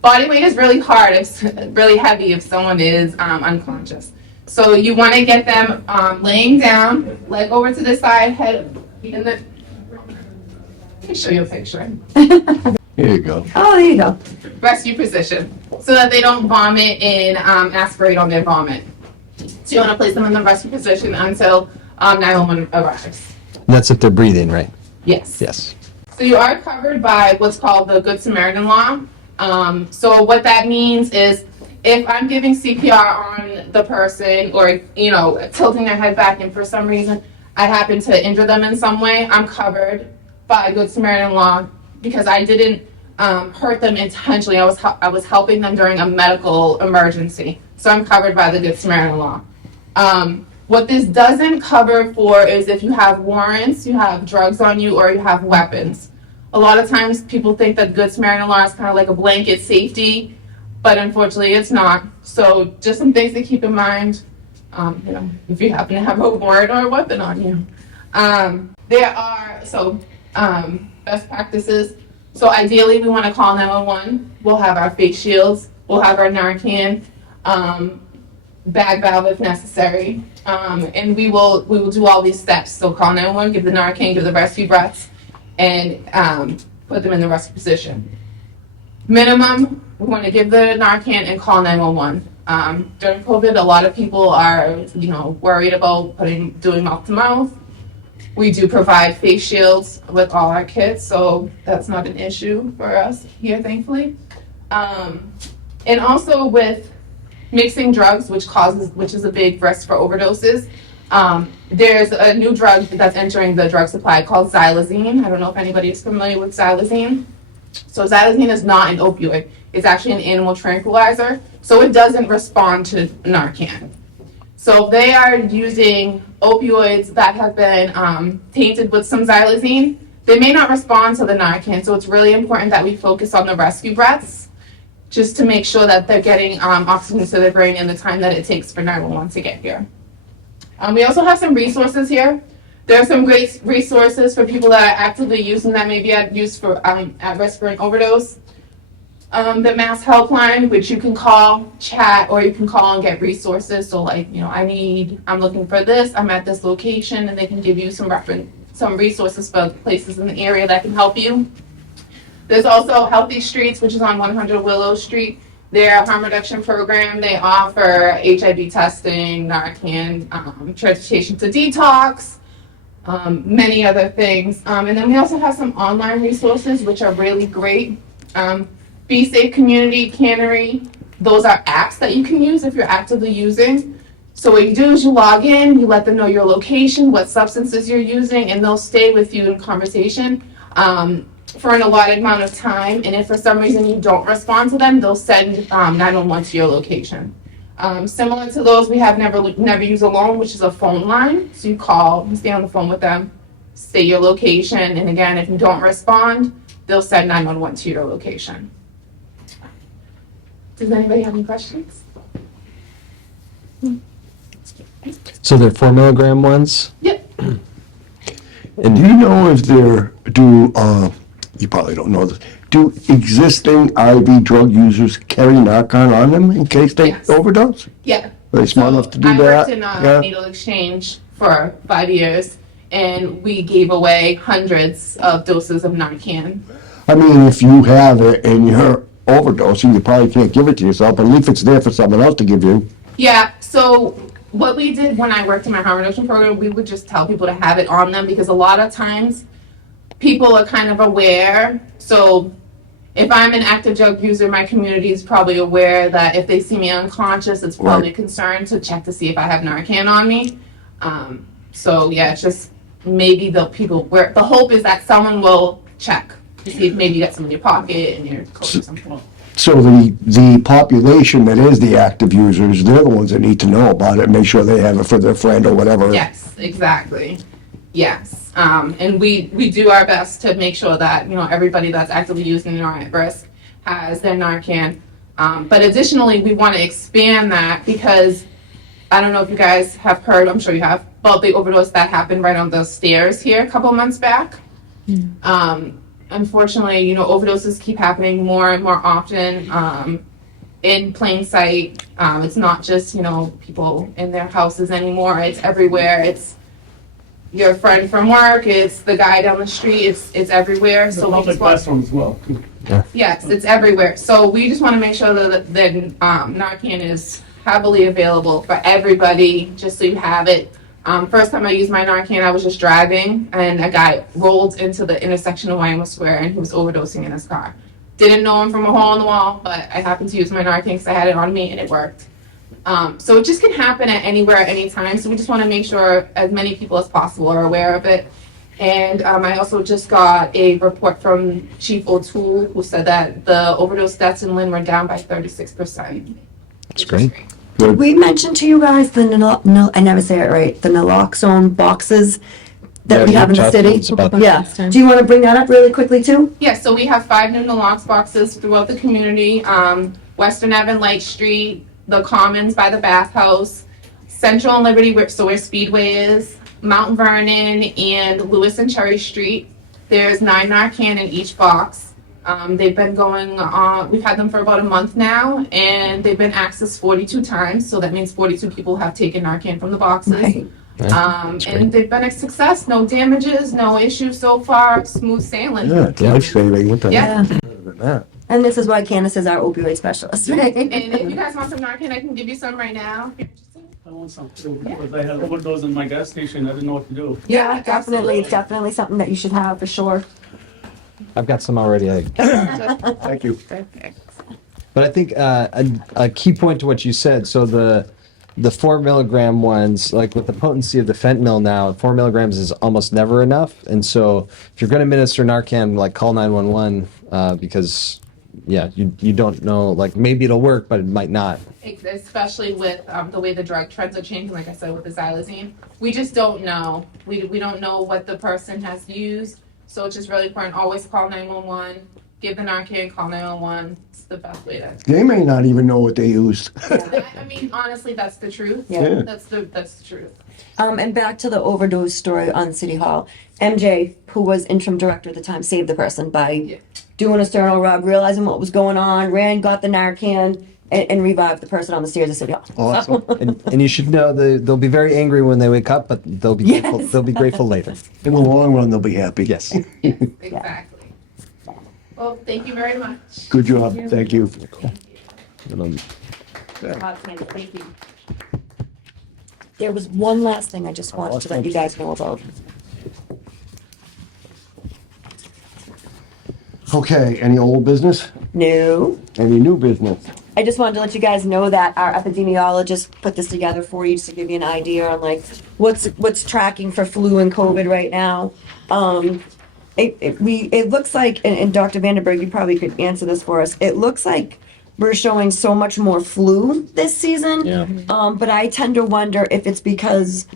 body weight is really hard, it's really heavy if someone is unconscious. So you want to get them laying down, leg over to the side, head in the, let me show you a picture. Here you go. Oh, there you go. Rescue position, so that they don't vomit and aspirate on their vomit. So you want to place them in the rescue position until 911 arrives. And that's if they're breathing, right? Yes. Yes. So you are covered by what's called the Good Samaritan Law. So what that means is if I'm giving CPR on the person or, tilting their head back and for some reason I happen to injure them in some way, I'm covered by Good Samaritan Law because I didn't hurt them intentionally. I was helping them during a medical emergency. So I'm covered by the Good Samaritan Law. What this doesn't cover for is if you have warrants, you have drugs on you, or you have weapons. A lot of times people think that Good Samaritan Law is kind of like a blanket safety, but unfortunately it's not. So just some things to keep in mind. if you happen to have a warrant or a weapon on you. There are, best practices. So ideally, we want to call 911. We'll have our face shields. We'll have our Narcan, bag valve if necessary. And we will do all these steps. So call 911, give the Narcan, give the rescue breaths, and put them in the rescue position. Minimum, we want to give the Narcan and call 911. During COVID, a lot of people are, worried about doing mouth to mouth. We do provide face shields with all our kits, so that's not an issue for us here, thankfully. And also with mixing drugs, which is a big risk for overdoses. There's a new drug that's entering the drug supply called xylazine. I don't know if anybody is familiar with xylazine. So xylazine is not an opioid. It's actually an animal tranquilizer. So it doesn't respond to Narcan. So they are using opioids that have been tainted with some xylazine. They may not respond to the Narcan, so it's really important that we focus on the rescue breaths just to make sure that they're getting oxygen to their brain in the time that it takes for 911 to get here. We also have some resources here. There are some great resources for people that are actively using that may be at risk for an overdose. The Mass Helpline, which you can call, chat, or you can call and get resources. So I'm looking for this, I'm at this location, and they can give you some resources for places in the area that can help you. There's also Healthy Streets, which is on 100 Willow Street. They're a harm reduction program. They offer HIV testing, Narcan, transportation to detox, many other things. And then we also have some online resources, which are really great. Be Safe Community, Cannery, those are apps that you can use if you're actively using. So what you do is you log in, you let them know your location, what substances you're using, and they'll stay with you in conversation for an allotted amount of time. And if for some reason you don't respond to them, they'll send 911 to your location. Similar to those, we have Never Use Alone, which is a phone line. So you call, you stay on the phone with them, say your location, and again, if you don't respond, they'll send 911 to your location. Does anybody have any questions? So they're 4 milligram ones? Yep. And do you know if you probably don't know this, do existing IV drug users carry Narcan on them in case they Yes. overdose? Yeah. Are they smart enough to do I that? worked in Yeah. needle exchange for 5 years, and we gave away hundreds of doses of Narcan. I mean, if you have it and you're overdosing, you probably can't give it to yourself, but at least it's there for someone else to give you. Yeah, so what we did when I worked in my harm reduction program, we would just tell people to have it on them because a lot of times people are kind of aware. So if I'm an active drug user, my community is probably aware that if they see me unconscious, it's probably a concern to check to see if I have Narcan on me. So yeah, it's just maybe the hope is that someone will check to see if maybe you got some in your pocket and your coat or something. So the population that is the active users, they're the ones that need to know about it, make sure they have it for their friend or whatever. Yes, exactly. Yes. And we do our best to make sure that, everybody that's actively using or at risk has their Narcan. But additionally, we want to expand that because I don't know if you guys have heard, I'm sure you have, about the overdose that happened right on the stairs here a couple months back. Unfortunately, overdoses keep happening more and more often in plain sight. It's not just, people in their houses anymore. It's everywhere. It's your friend from work. It's the guy down the street. It's everywhere. The So we public just want, classroom as well. yes, it's everywhere. So we just want to make sure that Narcan is heavily available for everybody, just so you have it. First time I used my Narcan, I was just driving, and a guy rolled into the intersection of Wyoming Square, and he was overdosing in his car. Didn't know him from a hole in the wall, but I happened to use my Narcan because I had it on me, and it worked. So it just can happen at anywhere, at any time. So we just want to make sure as many people as possible are aware of it. And I also just got a report from Chief O'Toole, who said that the overdose deaths in Lynn were down by 36%. That's great. Did we mention to you guys I never say it right, the naloxone boxes that we Yeah, have in the Jeff city? knows about that. Yeah. Do you want to bring that up really quickly too? Yeah, so we have 5 new nalox boxes throughout the community. Western Ave and Light Street, the Commons by the bathhouse, Central and Liberty, so where Speedway is, Mount Vernon, and Lewis and Cherry Street. There's 9 Narcan in each box. They've been going on, we've had them for about a month now, and they've been accessed 42 times, so that means 42 people have taken Narcan from the boxes. Right. And they've been a success, no damages, no issues so far, smooth sailing. Yeah, it's life-saving. What the Yeah. heck is that? And this is why Candace is our opioid specialist, right? And if you guys want some Narcan, I can give you some right now. I want some too, because I had overdose in my gas station, I didn't know what to do. Yeah, definitely. It's definitely something that you should have for sure. I've got some already. Thank you. But I think a key point to what you said, so the 4 milligram ones, like with the potency of the fentanyl now, 4 milligrams is almost never enough. And so if you're going to administer Narcan, like call 911 because, yeah, you don't know, like maybe it'll work, but it might not. Especially with the way the drug trends are changing, like I said, with the xylazine. We just don't know. We don't know what the person has used. So it's just really important. Always call 911. Give the Narcan, call 911. It's the best way to. They may not even know what they used. I mean, honestly, that's the truth. Yeah. That's the truth. And back to the overdose story on City Hall. MJ, who was interim director at the time, saved the person by doing a sternal rub, realizing what was going on, ran, got the Narcan, and revived the person on the stairs of City Hall. Awesome. And you should know they'll be very angry when they wake up, but they'll be Yes. grateful, they'll be grateful later. In the long run, they'll be happy. Yes. Exactly. Well, thank you very much. Good job. Thank you. Thank you. There was one last thing I just wanted to let you guys know about. Okay, any old business? No. Any new business? I just wanted to let you guys know that our epidemiologist put this together for you just to give you an idea on like what's tracking for flu and COVID right now. It looks like, and Dr. Vandenberg, you probably could answer this for us. It looks like we're showing so much more flu this season. Yeah. But I tend to wonder if it's because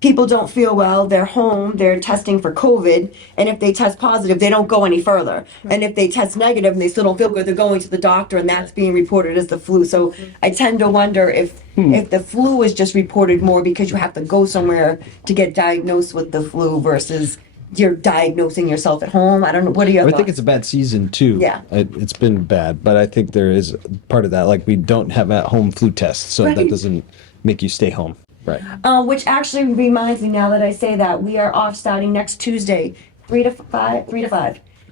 people don't feel well, they're home, they're testing for COVID, and if they test positive, they don't go any further. And if they test negative and they still don't feel good, they're going to the doctor and that's being reported as the flu. So I tend to wonder if the flu is just reported more because you have to go somewhere to get diagnosed with the flu versus you're diagnosing yourself at home. I don't know. What are your I thoughts? think it's a bad season too. Yeah. It's been bad, but I think there is part of that. Like we don't have at-home flu tests, so that Right. doesn't make you stay home. Right. Which actually reminds me, now that I say that, we are off starting next Tuesday, 3 to 5.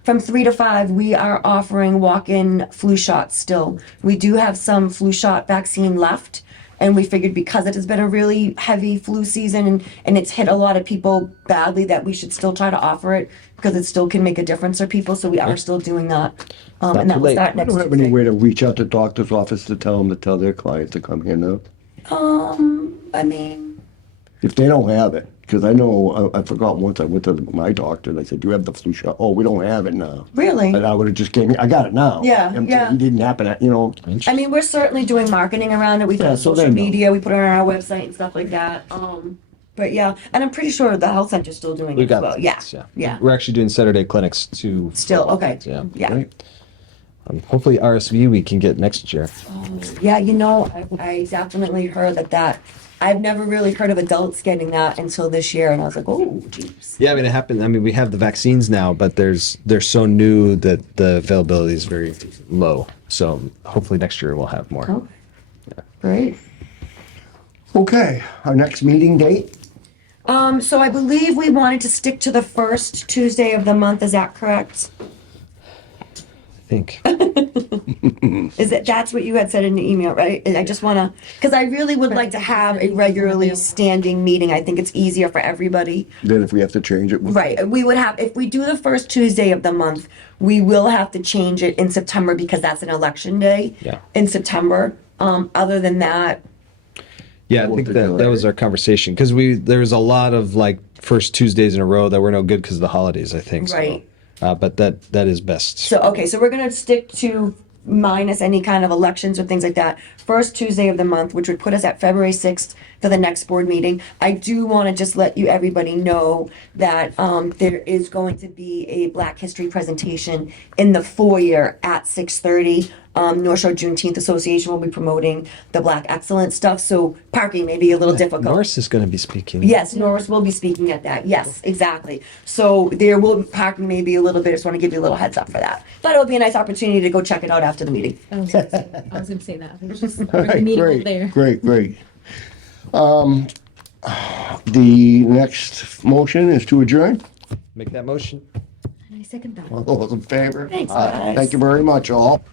From 3 to 5, we are offering walk-in flu shots still. We do have some flu shot vaccine left, and we figured because it has been a really heavy flu season and it's hit a lot of people badly that we should still try to offer it because it still can make a difference for people, so we are still doing that. And that too will late. start I next don't have any Tuesday. way to reach out to doctor's office to tell them to tell their clients to come here now. I mean, If they don't have it, because I know, I forgot once I went to my doctor, they said, "Do you have the flu shot?" "Oh, we don't have it now." really? And I would have just gave me, I got it now. Yeah, And yeah. It didn't happen, I mean, we're certainly doing marketing around it. We put it Yeah, on so they social know. media, we put it on our website and stuff like that. But yeah, and I'm pretty sure the health center's still doing We it as got well. Yeah, yeah. We're actually doing Saturday clinics too. Still, okay. Yeah. Yeah. Right. Hopefully RSV we can get next year. Yeah, you know, I definitely heard that. I've never really heard of adults getting that until this year, and I was like, oh, jeez. Yeah, I mean it happened. I mean we have the vaccines now, but they're so new that the availability is very low. So hopefully next year we'll have more. Oh, great. Okay, our next meeting date? So I believe we wanted to stick to the first Tuesday of the month. Is that correct? I think. That's what you had said in the email, right? And I just want to, because I really would like to have a regularly standing meeting. I think it's easier for everybody. Then if we have to change it, Right. We would have, if we do the first Tuesday of the month, we will have to change it in September because that's an election day. Yeah. In September. Other than that, Yeah, I think that was our conversation because there was a lot of like first Tuesdays in a row that were no good because of the holidays. I think. Right. So, but that is best. so, okay, so we're going to stick to minus any kind of elections or things like that. First Tuesday of the month, which would put us at February 6th for the next board meeting. I do want to just let everybody know that there is going to be a Black History presentation in the foyer at 6:30. North Shore Juneteenth Association will be promoting the Black Excellence stuff, so parking may be a little difficult. Norris is going to be speaking. Yes, Norris will be speaking at that. Yes, exactly. So there will parking may be a little bit. I just want to give you a little heads up for that. But it'll be a nice opportunity to go check it out after the meeting. I was gonna say that. It was just All bring the right, meeting over great, there. great. The next motion is to adjourn. Make that motion. I second that. All those in favor? Thanks, Aye. guys. Thank you very much, all.